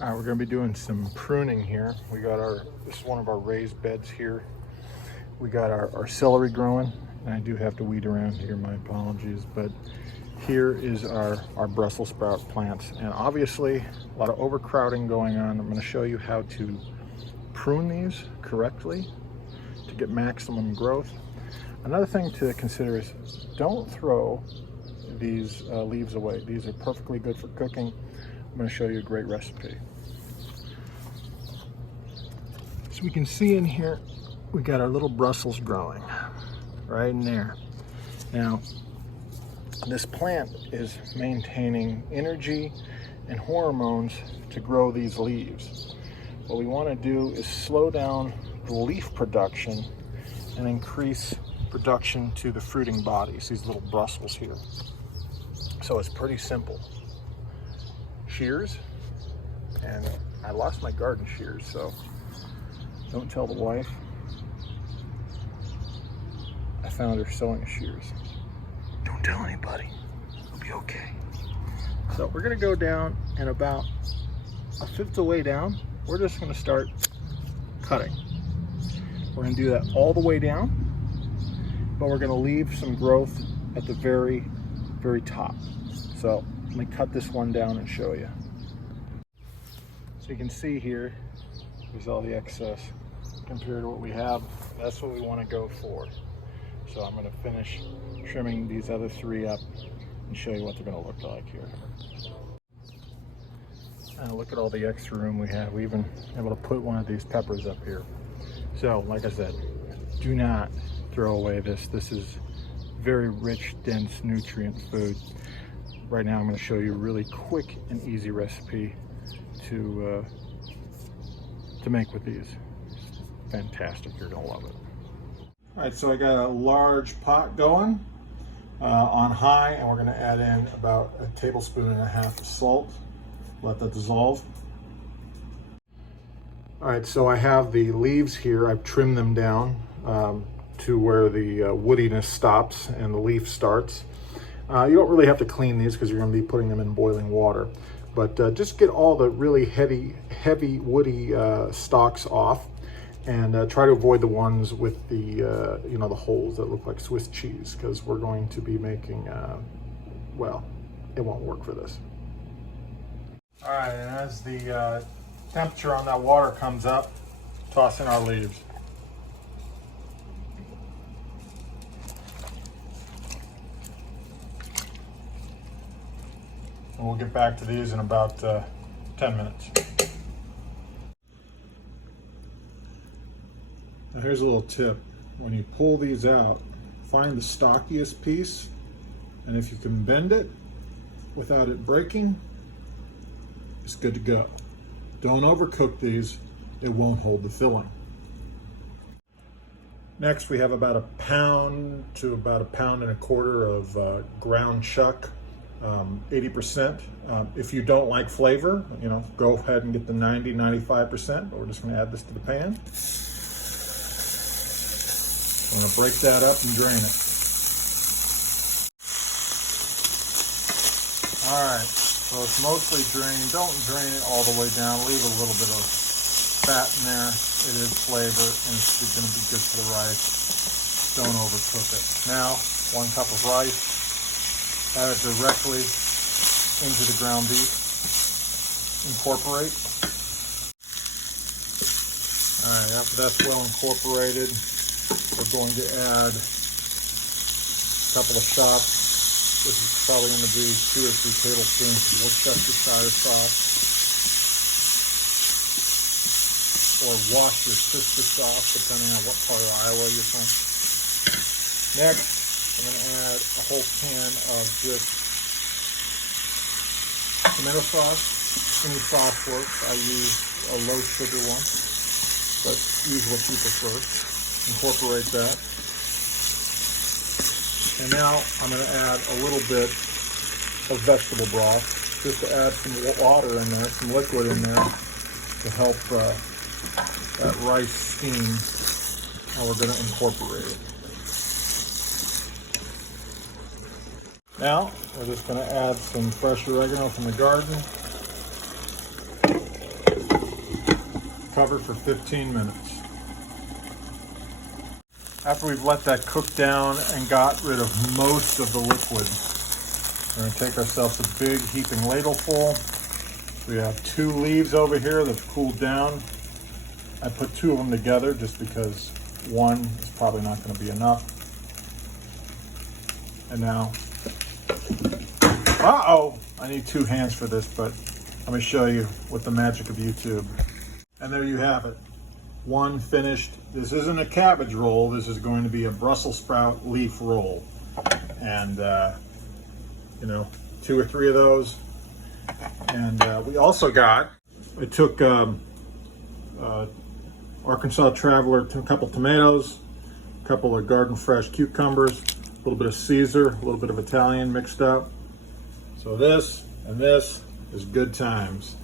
All right, we're going to be doing some pruning here. This is one of our raised beds here. We got our celery growing, and I do have to weed around here, my apologies, but here is our Brussels sprout plants. And obviously a lot of overcrowding going on. I'm going to show you how to prune these correctly to get maximum growth. Another thing to consider is don't throw these leaves away. These are perfectly good for cooking. I'm going to show you a great recipe. So we can see in here, we got our little Brussels growing right in there. Now, this plant is maintaining energy and hormones to grow these leaves. What we want to do is slow down the leaf production and increase production to the fruiting bodies, these little Brussels here. So it's pretty simple. Shears, and I lost my garden shears, so don't tell the wife. I found her sewing shears. Don't tell anybody. It'll be okay. So we're gonna go down, and about a fifth of the way down, we're just gonna start cutting. We're gonna do that all the way down, but we're gonna leave some growth at the very, very top. So let me cut this one down and show you. So you can see here, there's all the excess compared to what we have. That's what we want to go for. So I'm going to finish trimming these other three up and show you what they're going to look like here. Look at all the extra room we have. We've been able to put one of these peppers up here. So like I said, do not throw away this. This is very rich, dense nutrient food. Right now I'm going to show you a really quick and easy recipe to make with these. It's fantastic. You're going to love it. All right, so I got a large pot going on high, and we're going to add in about 1.5 tablespoons of salt. Let that dissolve. All right, so I have the leaves here. I've trimmed them down to where the woodiness stops and the leaf starts. You don't really have to clean these because you're going to be putting them in boiling water. But just get all the really heavy woody stalks off, and try to avoid the ones with the the holes that look like Swiss cheese, because we're going to be making well, it won't work for this. All right, and as the temperature on that water comes up, toss in our leaves. And we'll get back to these in about 10 minutes. Now here's a little tip. When you pull these out, find the stockiest piece, and if you can bend it without it breaking, it's good to go. Don't overcook these, it won't hold the filling. Next, we have about 1 pound to about 1.25 pounds of ground chuck. 80%. If you don't like flavor, go ahead and get the 90-95%, but we're just going to add this to the pan. I'm going to break that up and drain it. All right, so it's mostly drained. Don't drain it all the way down. Leave a little bit of fat in there. It is flavor, and it's going to be good for the rice. Don't overcook it. Now, 1 cup of rice. Add it directly into the ground beef. Incorporate. All right, after that's well incorporated, we're going to add a couple of shots. This is probably going to be 2 or 3 tablespoons of Worcestershire sauce, or Worcestershire sauce, depending on what part of Iowa you're from. Next, I'm going to add a whole can of just tomato sauce. Any sauce works. I use a low sugar one, but use what you prefer. Incorporate that. And now I'm going to add a little bit of vegetable broth, just to add some water in there, some liquid in there to help that rice steam. And we're going to incorporate it. Now, we're just going to add some fresh oregano from the garden. cover for 15 minutes. After we've let that cook down and got rid of most of the liquid, we're going to take ourselves a big heaping ladle full. We have 2 leaves over here that have cooled down. I put 2 of them together just because 1 is probably not going to be enough. And now, I need 2 hands for this, but let me show you with the magic of YouTube. And there you have it. 1 finished. This isn't a cabbage roll. This is going to be a Brussels sprout leaf roll. And, 2 or 3 of those. And we also got, I took Arkansas Traveler, a couple tomatoes, a couple of garden fresh cucumbers, a little bit of Caesar, a little bit of Italian mixed up. So this and this is good times.